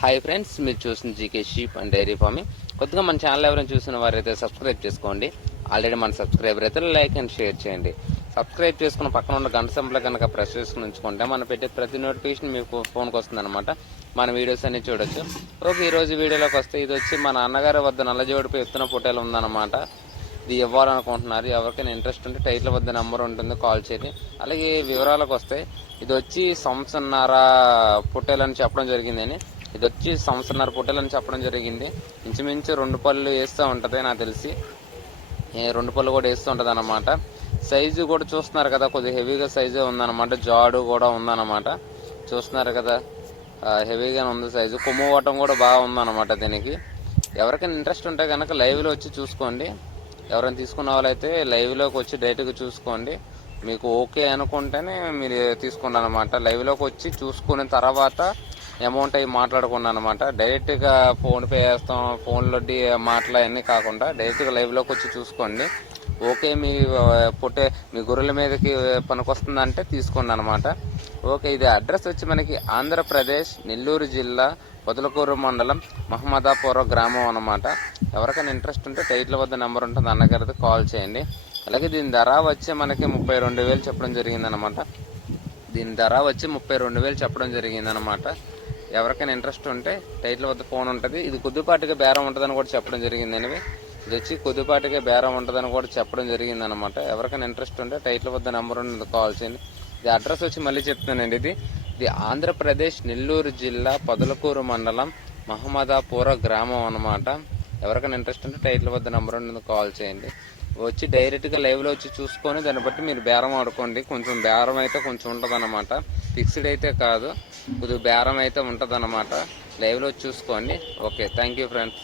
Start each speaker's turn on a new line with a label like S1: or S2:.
S1: Hi friends మీరు చూసిన GK sheep and dairy farming కొద్దిగా మన ఛానల్ ఎవరైనా చూసిన వారైతే సబ్స్క్రైబ్ చేసుకోండి. ఆల్రెడీ మన సబ్స్క్రైబర్ అయితే లైక్ అండ్ షేర్ చేయండి. సబ్స్క్రైబ్ చేసుకున్న పక్కన ఉన్న గంట సంపలో కనుక ప్రెస్ చేసుకుని ఉంచుకుంటే మనం పెట్టే ప్రతి నోటిఫికేషన్ మీకు ఫోన్కి వస్తుంది అనమాట మన వీడియోస్ అన్ని చూడొచ్చు. ఓకే ఈరోజు వీడియోలోకి వస్తే ఇది వచ్చి మా నాన్నగారి వద్ద నల్లజోడిపై ఎత్తున ఫోటోలు ఉందన్నమాట. ఇది ఇవ్వాలనుకుంటున్నారు. ఎవరికైనా ఇంట్రెస్ట్ ఉంటే టైటిల్ వద్ద నెంబర్ ఉంటుంది కాల్ చేయండి. అలాగే వివరాలకు వస్తే ఇది వచ్చి సంవత్సరన్నర పుట్టేలని చెప్పడం జరిగిందని. ఇది వచ్చి సంవత్సరన్నర అని చెప్పడం జరిగింది. ఇంచుమించు రెండు పళ్ళు వేస్తూ ఉంటుంది నాకు తెలిసి. రెండు పళ్ళు కూడా వేస్తూ ఉంటుంది అనమాట సైజు కూడా చూస్తున్నారు కదా కొద్దిగా హెవీగా సైజే ఉందన్నమాట. జాడు కూడా ఉందన్నమాట. చూస్తున్నారు కదా హెవీగానే ఉంది సైజు. కొమ్ము ఓటం కూడా బాగా ఉందన్నమాట దీనికి. ఎవరికైనా ఇంట్రెస్ట్ ఉంటే కనుక లైవ్లో వచ్చి చూసుకోండి. ఎవరైనా తీసుకున్న వాళ్ళైతే లైవ్లోకి వచ్చి డైరెక్ట్గా చూసుకోండి. మీకు ఓకే అనుకుంటేనే మీరు తీసుకోండి అనమాట లైవ్లోకి వచ్చి చూసుకున్న తర్వాత అమౌంట్ అవి మాట్లాడుకున్నాను అనమాట డైరెక్ట్గా ఫోన్ పే చేస్తాం ఫోన్లో మాటలు అవన్నీ కాకుండా డైరెక్ట్గా లైవ్లోకి వచ్చి చూసుకోండి. ఓకే మీ పుట్టే మీ గొర్రెల మీదకి పనికొస్తుందంటే తీసుకోండి అనమాట ఓకే ఇది అడ్రస్ వచ్చి మనకి ఆంధ్రప్రదేశ్ నెల్లూరు జిల్లా పొదలకూరు మండలం మహమ్మదాపురం గ్రామం అనమాట ఎవరికైనా ఇంట్రెస్ట్ ఉంటే టైటిల్ వద్ద నెంబర్ ఉంటుంది అన్నగారికి కాల్ చేయండి. అలాగే దీని ధర వచ్చి మనకి ముప్పై రెండు వేలు చెప్పడం జరిగిందనమాట దీని ధర వచ్చి ముప్పై రెండు వేలు చెప్పడం జరిగిందనమాట ఎవరికైనా ఇంట్రెస్ట్ ఉంటే టైటిల్ వద్ద ఫోన్ ఉంటుంది. ఇది కొద్దిపాటిగా బేరం ఉంటుందని కూడా చెప్పడం జరిగిందండి ఇది వచ్చి కొద్దిపాటిగా బేరం ఉంటుందని కూడా చెప్పడం జరిగిందనమాట ఎవరికైనా ఇంట్రెస్ట్ ఉంటే టైటిల్ వద్ద నెంబర్ ఉన్నది కాల్ చేయండి. ఇది అడ్రస్ వచ్చి మళ్ళీ చెప్తానండి ఇది. ఇది ఆంధ్రప్రదేశ్ నెల్లూరు జిల్లా పొదలకూరు మండలం మహమ్మదాపుర గ్రామం అనమాట ఎవరికైనా ఇంట్రెస్ట్ ఉంటే టైటిల్ వద్ద నెంబర్ ఉన్నది కాల్ చేయండి. వచ్చి డైరెక్ట్గా లైవ్లో వచ్చి చూసుకొని దాన్ని బట్టి మీరు బేరం ఆడుకోండి. కొంచెం బేరం అయితే కొంచెం ఉంటుంది ఫిక్స్డ్ అయితే కాదు. కొద్దిగా బేరం అయితే ఉంటుంది అనమాట లైవ్లో చూసుకోండి. Okay thank you friends